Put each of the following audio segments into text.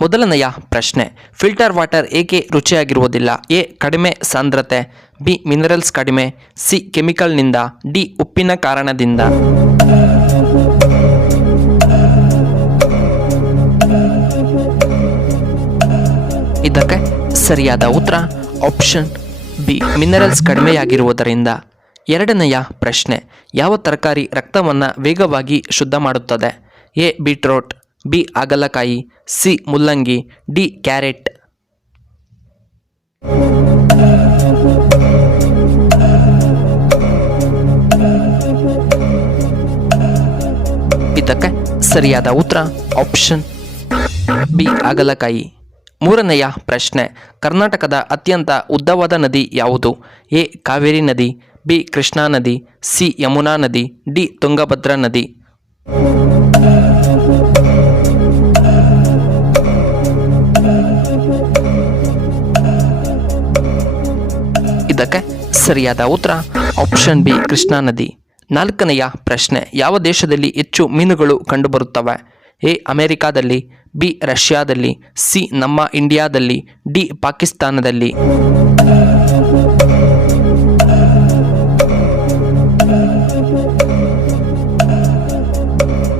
ಮೊದಲನೆಯ ಪ್ರಶ್ನೆ, filter water ಏಕೆ ರುಚಿಯಾಗಿರುವುದಿಲ್ಲ? ಎ ಕಡಿಮೆ ಸಾಂದ್ರತೆ, ಬಿ ಮಿನರಲ್ಸ್ ಕಡಿಮೆ, ಸಿ ಕೆಮಿಕಲ್ನಿಂದ, ಡಿ ಉಪ್ಪಿನ ಕಾರಣದಿಂದ. ಇದಕ್ಕೆ ಸರಿಯಾದ ಉತ್ತರ ಆಪ್ಷನ್ ಬಿ ಮಿನರಲ್ಸ್ ಕಡಿಮೆಯಾಗಿರುವುದರಿಂದ. ಎರಡನೆಯ ಪ್ರಶ್ನೆ, ಯಾವ ತರಕಾರಿ ರಕ್ತವನ್ನು ವೇಗವಾಗಿ ಶುದ್ಧ ಮಾಡುತ್ತದೆ? ಎ ಬೀಟ್ರೋಟ್, ಬಿ ಹಾಗಲಕಾಯಿ, ಸಿ ಮುಲ್ಲಂಗಿ, ಡಿ ಕ್ಯಾರೆಟ್. ಇದಕ್ಕೆ ಸರಿಯಾದ ಉತ್ತರ ಆಪ್ಷನ್ ಬಿ ಹಾಗಲಕಾಯಿ. ಮೂರನೆಯ ಪ್ರಶ್ನೆ, ಕರ್ನಾಟಕದ ಅತ್ಯಂತ ಉದ್ದವಾದ ನದಿ ಯಾವುದು? ಎ ಕಾವೇರಿ ನದಿ, ಬಿ ಕೃಷ್ಣಾ ನದಿ, ಸಿ ಯಮುನಾ ನದಿ, ಡಿ ತುಂಗಭದ್ರಾ ನದಿ. ಇದಕ್ಕೆ ಸರಿಯಾದ ಉತ್ತರ ಆಪ್ಷನ್ ಬಿ ಕೃಷ್ಣಾ ನದಿ. ನಾಲ್ಕನೆಯ ಪ್ರಶ್ನೆ, ಯಾವ ದೇಶದಲ್ಲಿ ಹೆಚ್ಚು ಮೀನುಗಳು ಕಂಡುಬರುತ್ತವೆ? ಎ ಅಮೆರಿಕಾದಲ್ಲಿ, ಬಿ ರಷ್ಯಾದಲ್ಲಿ, ಸಿ ನಮ್ಮ ಇಂಡಿಯಾದಲ್ಲಿ, ಡಿ ಪಾಕಿಸ್ತಾನದಲ್ಲಿ.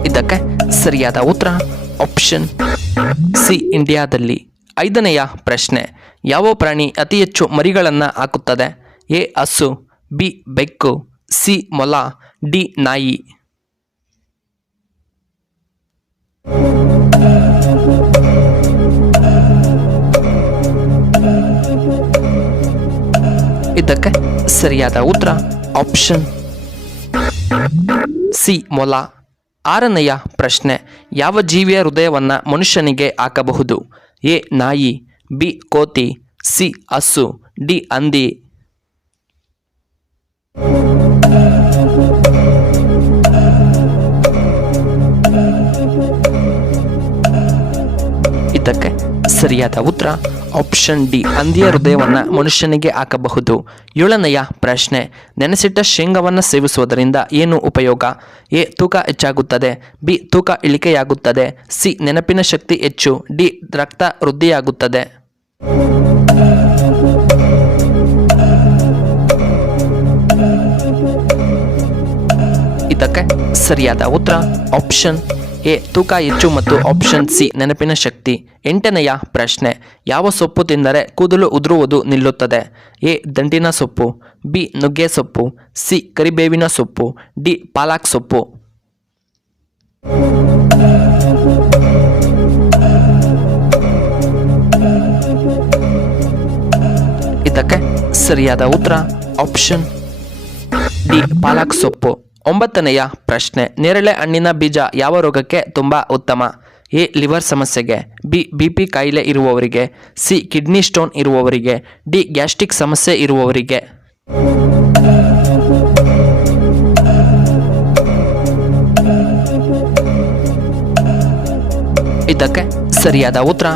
ಇದಕ್ಕೆ ಸರಿಯಾದ ಉತ್ತರ ಆಪ್ಷನ್ ಸಿ ಇಂಡಿಯಾದಲ್ಲಿ. ಐದನೆಯ ಪ್ರಶ್ನೆ, ಯಾವ ಪ್ರಾಣಿ ಅತಿ ಹೆಚ್ಚು ಮರಿಗಳನ್ನು ಹಾಕುತ್ತದೆ? ಎ ಹಸು, ಬಿ ಬೆಕ್ಕು, ಸಿ ಮೊಲ, ಡಿ ನಾಯಿ. ಇದಕ್ಕೆ ಸರಿಯಾದ ಉತ್ತರ ಆಪ್ಷನ್ ಸಿ ಮೊಲ. ಆರನೆಯ ಪ್ರಶ್ನೆ, ಯಾವ ಜೀವಿಯ ಹೃದಯವನ್ನು ಮನುಷ್ಯನಿಗೆ ಹಾಕಬಹುದು? ಎ ನಾಯಿ, ಬಿ ಕೋತಿ, ಸಿ ಹಸು, ಡಿ ಹಂದಿ. ಇದಕ್ಕೆ ಸರಿಯಾದ ಉತ್ತರ ಆಪ್ಷನ್ ಡಿ ಹಂದಿಯ ಹೃದಯವನ್ನು ಮನುಷ್ಯನಿಗೆ ಹಾಕಬಹುದು. ಏಳನೆಯ ಪ್ರಶ್ನೆ, ನೆನೆಸಿಟ್ಟ ಶೇಂಗಾವನ್ನು ಸೇವಿಸುವುದರಿಂದ ಏನು ಉಪಯೋಗ? ಎ ತೂಕ ಹೆಚ್ಚಾಗುತ್ತದೆ, ಬಿ ತೂಕ ಇಳಿಕೆಯಾಗುತ್ತದೆ, ಸಿ ನೆನಪಿನ ಶಕ್ತಿ ಹೆಚ್ಚು, ಡಿ ರಕ್ತ ವೃದ್ಧಿಯಾಗುತ್ತದೆ. ಇದಕ್ಕೆ ಸರಿಯಾದ ಉತ್ತರ ಆಪ್ಷನ್ ಎ ತೂಕ ಹೆಚ್ಚು ಮತ್ತು ಆಪ್ಷನ್ ಸಿ ನೆನಪಿನ ಶಕ್ತಿ. ಎಂಟನೆಯ ಪ್ರಶ್ನೆ, ಯಾವ ಸೊಪ್ಪು ತಿಂದರೆ ಕೂದಲು ಉದುರುವುದು ನಿಲ್ಲುತ್ತದೆ? ಎ ದಂಟಿನ ಸೊಪ್ಪು, ಬಿ ನುಗ್ಗೆ ಸೊಪ್ಪು, ಸಿ ಕರಿಬೇವಿನ ಸೊಪ್ಪು, ಡಿ ಪಾಲಕ್ ಸೊಪ್ಪು. ಇದಕ್ಕೆ ಸರಿಯಾದ ಉತ್ತರ ಆಪ್ಷನ್ ಡಿ ಪಾಲಕ್ ಸೊಪ್ಪು. ಒಂಬತ್ತನೆಯ ಪ್ರಶ್ನೆ, ನೇರಳೆ ಹಣ್ಣಿನ ಬೀಜ ಯಾವ ರೋಗಕ್ಕೆ ತುಂಬ ಉತ್ತಮ? ಎ ಲಿವರ್ ಸಮಸ್ಯೆಗೆ, ಬಿ BP ಕಾಯಿಲೆ ಇರುವವರಿಗೆ, ಸಿ ಕಿಡ್ನಿ ಸ್ಟೋನ್ ಇರುವವರಿಗೆ, ಡಿ ಗ್ಯಾಸ್ಟ್ರಿಕ್ ಸಮಸ್ಯೆ ಇರುವವರಿಗೆ. ಇದಕ್ಕೆ ಸರಿಯಾದ ಉತ್ತರ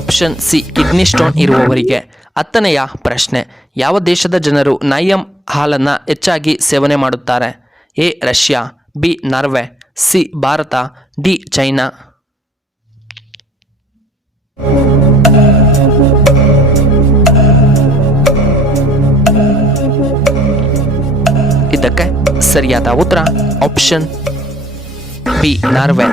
ಆಪ್ಷನ್ ಸಿ ಕಿಡ್ನಿ ಸ್ಟೋನ್ ಇರುವವರಿಗೆ. ಹತ್ತನೆಯ ಪ್ರಶ್ನೆ, ಯಾವ ದೇಶದ ಜನರು ನಾಯಿಯ ಹಾಲನ್ನು ಹೆಚ್ಚಾಗಿ ಸೇವನೆ ಮಾಡುತ್ತಾರೆ? A Russia, B Norway, C Bharat, D China. ಇದಕ್ಕೆ ಸರಿಯಾದ ಉತ್ತರ ಆಪ್ಷನ್ ಬಿ ನಾರ್ವೆ.